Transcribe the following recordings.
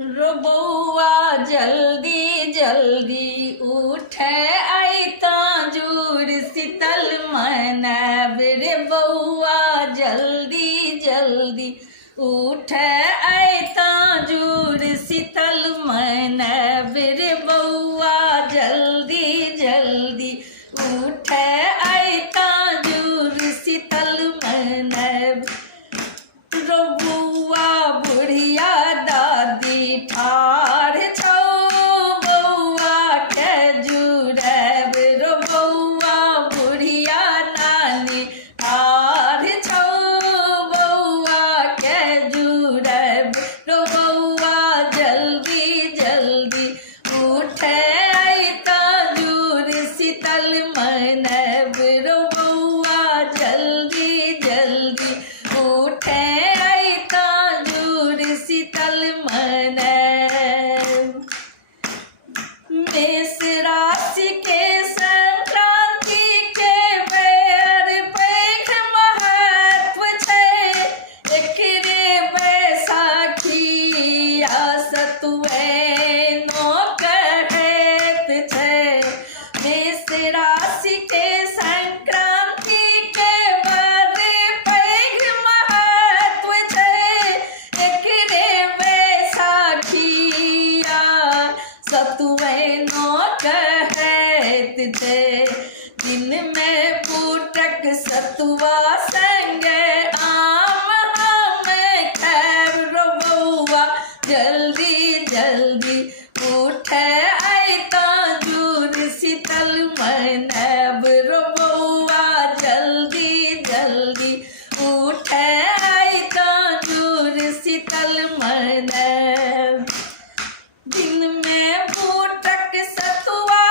रो बौआ जल्दी जल्दी उठे अइता जुड़ शीतल मनाब रे बौआ जल्दी जल्दी उठे अइता जुड़ शीतल मनाब रे बौआ जल्दी जल्दी उठे अइता जुड़ शीतल मनाब रो बौआ बुढ़िया दादी ठाढ़ छौ बौआ के जुड़ब रो बौआ बुढ़िया नानी ठाढ़ छौ बौआ के जुड़ब रो बौआ जल्दी जल्दी उठे अइता जुड़ शीतल मनाब रो बौआ जल्दी जल्दी उठे अइता जुड़ शीतल मनाब मेष राशि के संक्रांति के बेर पैघ महत्व छै एकरे बैसाखी आ सतुआइनो कहैत छै मेष राशि के संक्रांति के बेर पैघ महत्व छै एकरे बैसाखी आ सतुआइनो कहैत छै दिन में बूटक सतुआ संगे आम हम खायब रो बौआ जल्दी जल्दी उठे अइता जुड़ शीतल मनाब रो बौआ जल्दी जल्दी उठे अइता जुड़ शीतल मनाब दिन में बूटक सतुआ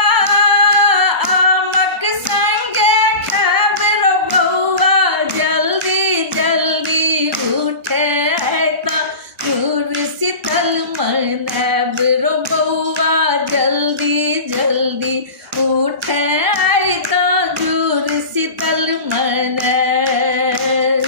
आमक संगे खायब रो बौआ जल्दी जल्दी उठे अइता जुड़ शीतल मनाब रो बौआ जल्दी जल्दी उठे अइता जुड़ शीतल मनाब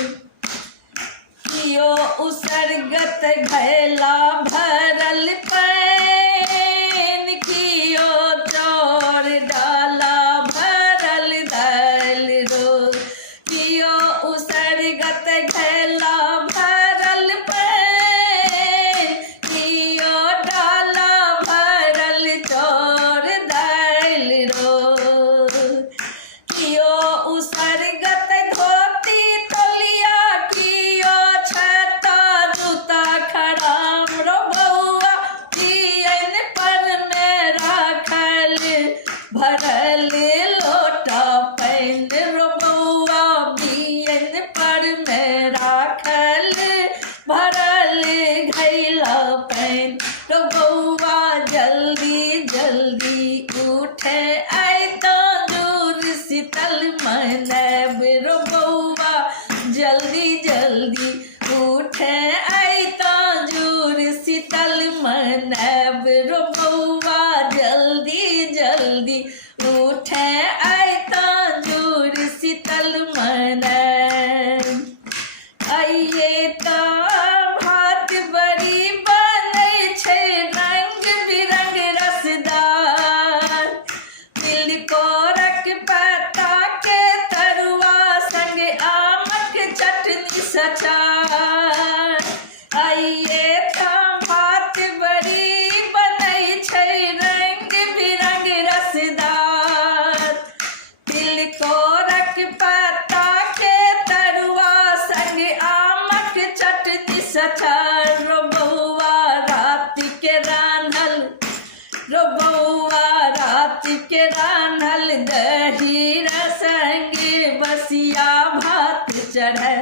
कियो उसरगत घैला भरल पाइन कियो चौर डाला भरल दाल रो कियो उसरगत घैला भरल पाइन कियो डाला भरल चौर दाल रो कियो उसरगत धोती तौलिया कियो छत्ता जूता खराम रो बौआ पियन पर में राखल भरल लोटा पाइन रो बौआ पियन पर में राखल भरल घैला पाइन रो बौआ जल्दी जल्दी उठे अइता जुड़ शीतल मनाब रो बौआ जल्दी जल्दी उठे अइता जुड़ शीतल मनाब रो बौआ जल्दी जल्दी उठे अइता जुड़ शीतल मनाब आइये ता भात बड़ी बनै छै रंग बिरंग रसदार तिलकोरक पत्ता के तरुआ संग आमक चटनी सचार आइये ता भात बड़ी बनै छै रंग बिरंग रसदार तिलकोरक पत्ता के तरुआ संग आमक चटनी सचार रो बौआ रात के रान्हल रो बौआ रात के रान्हल दही संगे बसिया भात चढ़ल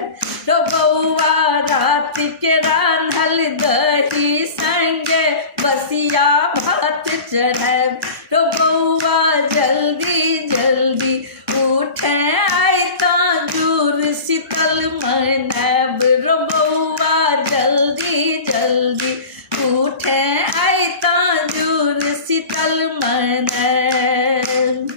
रो बौआ रात के रान्हल दही संगे बसिया भात चढ़ल रो बौआ जल्दी जल्दी उठे अइता जुड़ शीतल मनाब रो बौआ जल्दी जल्दी उठे अइता जुड़ शीतल मनाब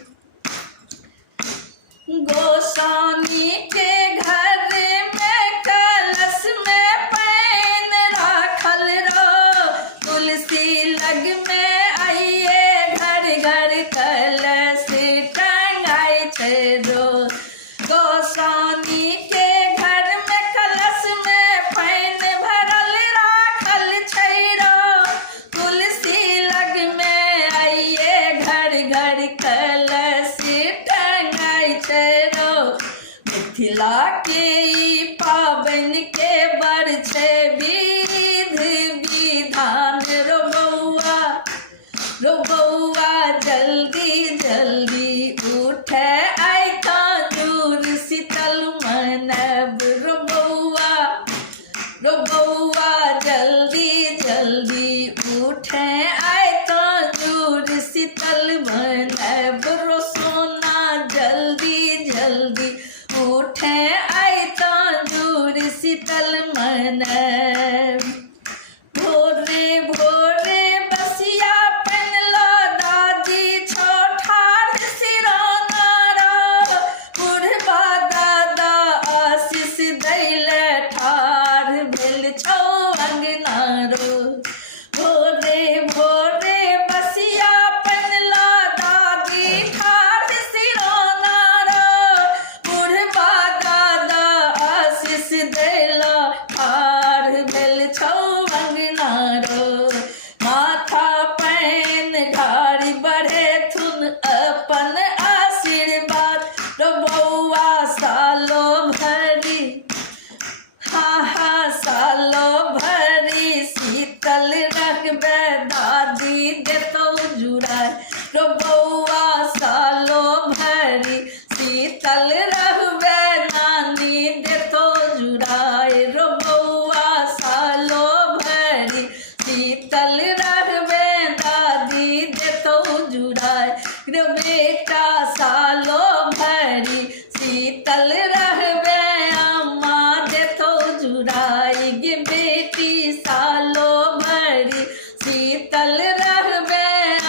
रहबे दादी देतौ जुड़ाय रो बौआ सालो भरी शीतल रहबे नानी देतौ जुड़ाय रो बौआ सालो भरी शीतल रहबे दादी देतौ जुड़ाय रो बेटा सालो भरी शीतल रहबे अम्मा देतौ जुड़ाय गे बेटी सालो भरी शीतल रहबे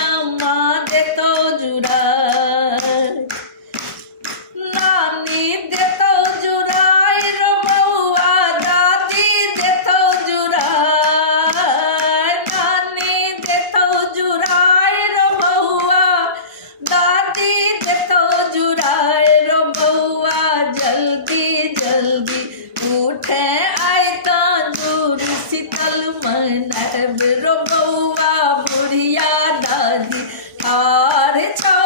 अम्मा देतौ जुड़ाय नानी देतौ जुड़ाय रो बौआ दादी देतौ जुड़ाय नानी देतौ जुड़ाय रो बौआ दादी देतौ जुड़ाय रो बौआ जल्दी जल्दी उठे आइ तो जुड़ शीतल मनब रो बौआ बुढ़िया दादी ठार छौ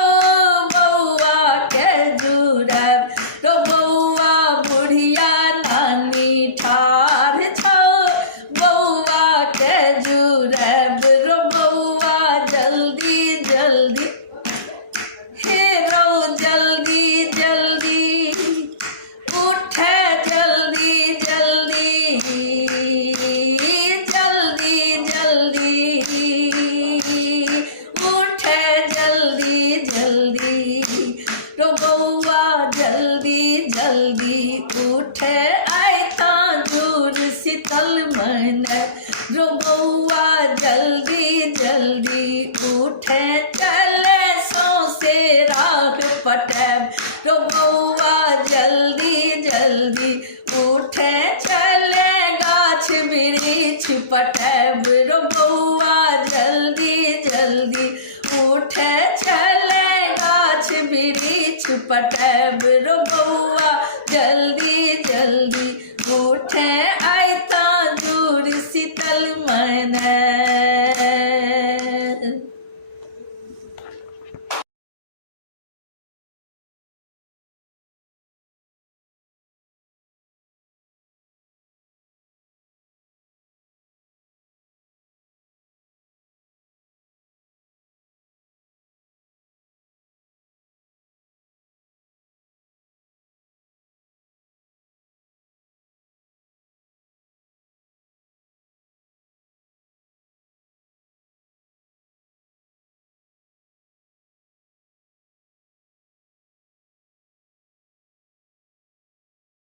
बौआ के जुड़ब रो बौआ बुढ़िया नानी ठार छौ बौआ के जुड़ब रो बौआ जल्दी जल्दी हेरो जल्दी जल्दी उठे जल्दी जल्दी जल्दी जल्दी उठे जल्दी जल्दी रो बौआ जल्दी जल्दी उठे आइ तो जुड़ शीतल मन रो बौआ जल्दी जल्दी उठे चले सौसे राख पटब रो बौआ जल्दी जल्दी उठे चले गाछ वृक्ष पटब रो बौआ जल्दी जल्दी उठे चले गाछ वृक्ष पटब रो बौआ जल्दी जल्दी उठे आइ तो जुड़ शीतल मन